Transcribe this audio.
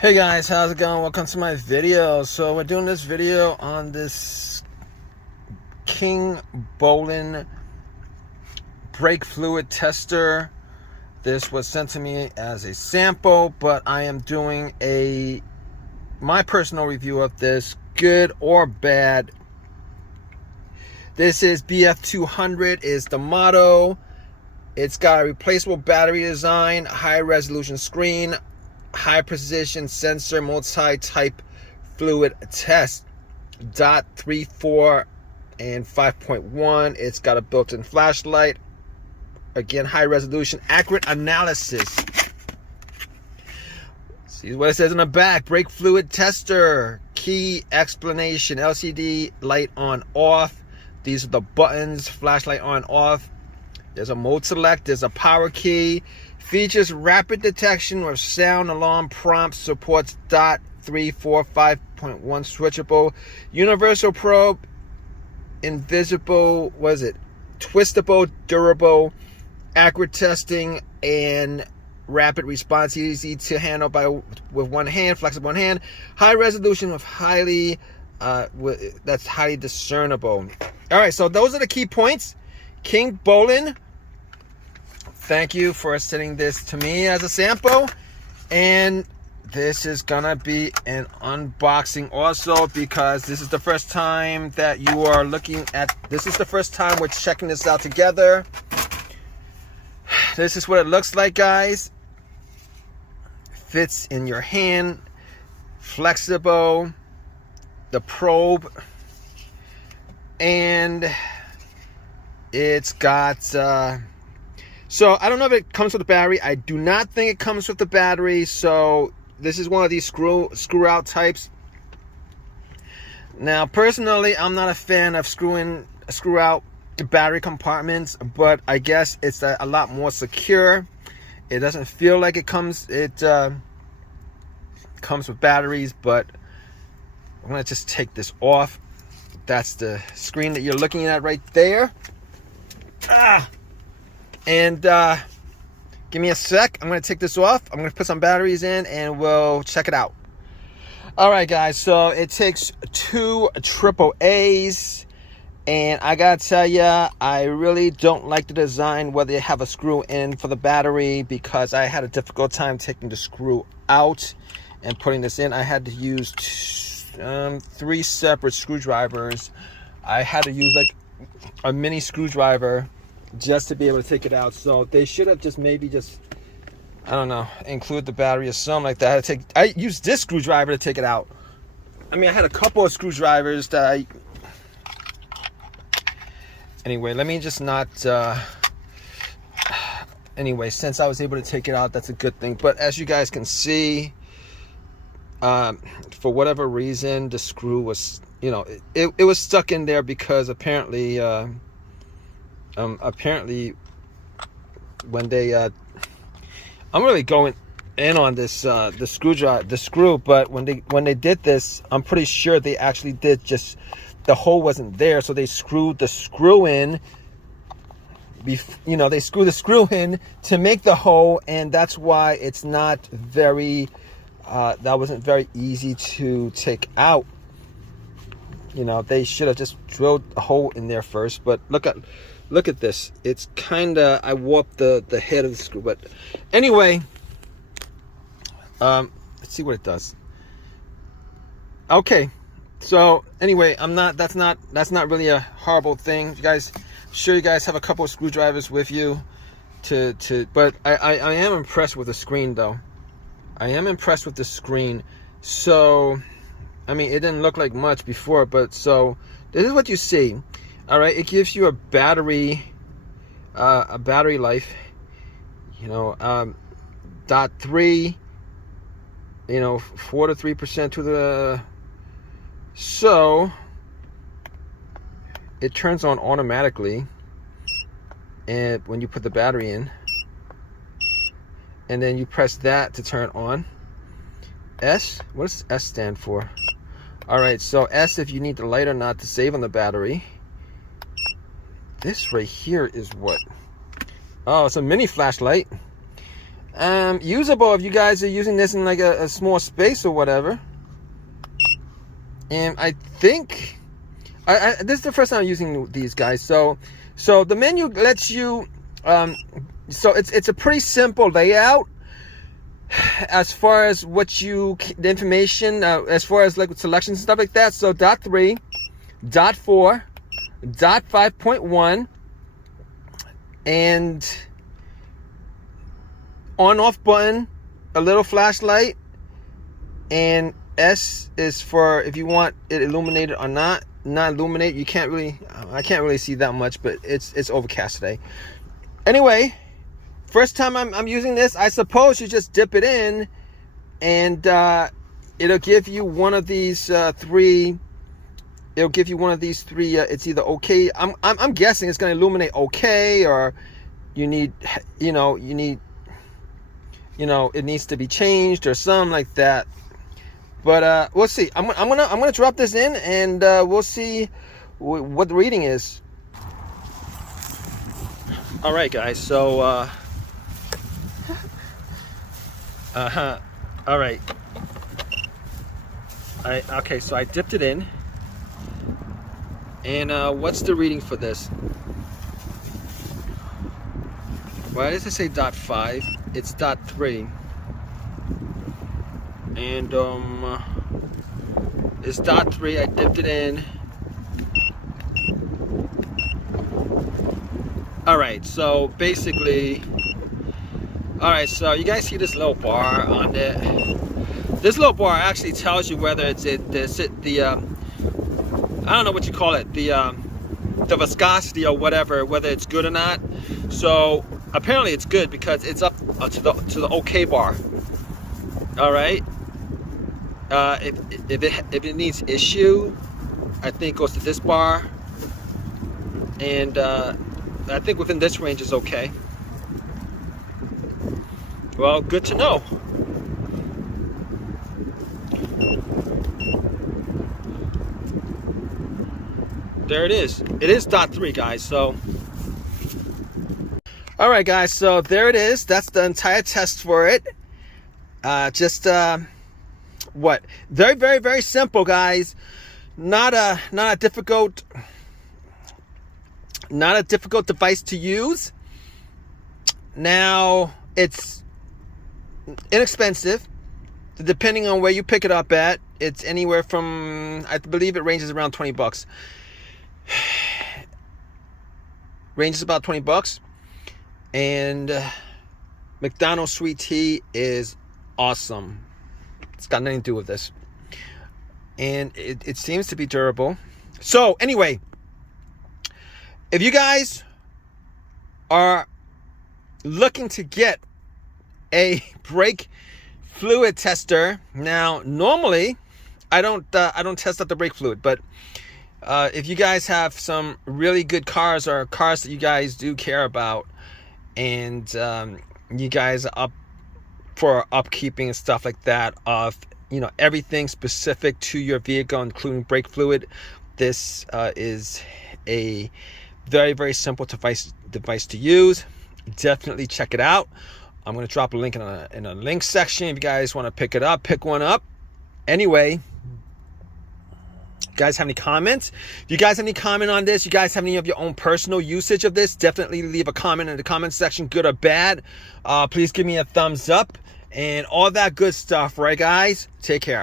Hey guys, how's it going? Welcome to my video. So we're doing this video on this KINGBOLEN brake fluid tester. This was sent to me as a sample, but I am doing my personal review of this, good or bad. This is BF200 is the motto. It's got a replaceable battery design, high resolution screen, high precision sensor, multi-type fluid test, DOT3 4 and 5.1. It's got a built-in flashlight, again high resolution, accurate analysis. See what it says on the back: brake fluid tester, key explanation, LCD light on off. These are the buttons, flashlight on off. There's a mode select, there's a power key. Features rapid detection with sound alarm prompt, supports DOT3 4 5.1 switchable, universal probe, invisible, twistable, durable, accurate testing, and rapid response, easy to handle with one hand, flexible one hand, high resolution with that's highly discernible. All right, so those are the key points. KINGBOLEN, thank you for sending this to me as a sample, and this is gonna be an unboxing also, because this is the first time that you are looking at this. Is the first time we're checking this out together. This is what it looks like, guys. Fits in your hand, flexible, the probe, and it's got so I don't know if it comes with a battery. I do not think it comes with the battery. So this is one of these screw out types. Now personally, I'm not a fan of screw out battery compartments, but I guess it's a lot more secure. It doesn't feel like it comes with batteries, but I'm gonna just take this off. That's the screen that you're looking at right there. And give me a sec. I'm going to take this off. I'm going to put some batteries in and we'll check it out. All right, guys. So it takes 2 AAAs. And I got to tell you, I really don't like the design where they have a screw in for the battery, because I had a difficult time taking the screw out and putting this in. I had to use 3 separate screwdrivers. I had to use like a mini screwdriver just to be able to take it out. So they should have maybe I don't know, include the battery or something like that. I used this screwdriver to take it out. I mean, I had a couple of screwdrivers that anyway, let me just not anyway, since I was able to take it out, that's a good thing. But as you guys can see, for whatever reason, the screw was, it was stuck in there, because apparently when they I'm really going in on this the screw, but when they did this, I'm pretty sure they actually did the hole wasn't there, so they screwed the screw in. They screw the screw in to make the hole, and that's why it's not very that wasn't very easy to take out. They should have just drilled a hole in there first. But look at this. It's kinda, I warped the head of the screw, but anyway, let's see what it does. Okay, so anyway, that's not really a horrible thing. You guys, I'm sure you guys have a couple of screwdrivers with you but I am impressed with the screen, though. I am impressed with the screen. So I mean, it didn't look like much before, but so this is what you see. All right, it gives you a battery life, DOT3, 4 to 3% to the, so it turns on automatically, and when you put the battery in, and then you press that to turn on. S, what does S stand for? All right, so S if you need the light or not to save on the battery. This right here is what? Oh, it's a mini flashlight. usable if you guys are using this in like a small space or whatever. And I think this is the first time I'm using these guys. So the menu lets you so it's a pretty simple layout as far as the information as far as like selections and stuff like that. So DOT3 DOT4 DOT5.1 and on off button, a little flashlight, and S is for if you want it illuminated or not illuminate. You can't really, I can't really see that much, but it's overcast today. Anyway, first time I'm using this, I suppose you just dip it in and it'll give you one of these three. It'll give you one of these three. It's either okay. I'm guessing it's going to illuminate okay, or you need, it needs to be changed or something like that. But we'll see. I'm gonna drop this in and we'll see what the reading is. All right, guys. So all right. Okay. So I dipped it in, and what's the reading for this? Why does it say DOT5? It's DOT3. And it's DOT3. I dipped it in. Alright, so basically, alright, so you guys see this little bar on it. This little bar actually tells you whether it's I don't know what you call it, the viscosity or whatever, whether it's good or not. So apparently it's good because it's up to the OK bar. All right. If it needs issue, I think it goes to this bar, and I think within this range is okay. Well, good to know. There it is. It is DOT3, guys. So, all right, guys. So there it is. That's the entire test for it. What? Very, very, very simple, guys. Not a difficult device to use. Now, it's inexpensive. Depending on where you pick it up at, it's anywhere from, I believe it ranges around 20 bucks. Ranges about 20 bucks. And McDonald's sweet tea is awesome. It's got nothing to do with this. And it seems to be durable. So anyway, if you guys are looking to get a brake fluid tester, now normally I don't test out the brake fluid, but if you guys have some really good cars or cars that you guys do care about, and you guys are up for upkeeping and stuff like that of everything specific to your vehicle, including brake fluid, this is a very, very simple device to use. Definitely check it out. I'm going to drop a link in a link section if you guys want to pick it up, pick one up. Anyway, you guys have any comments? If you guys have any comment on this, you guys have any of your own personal usage of this, definitely leave a comment in the comment section, good or bad. Please give me a thumbs up and all that good stuff, right, guys? Take care.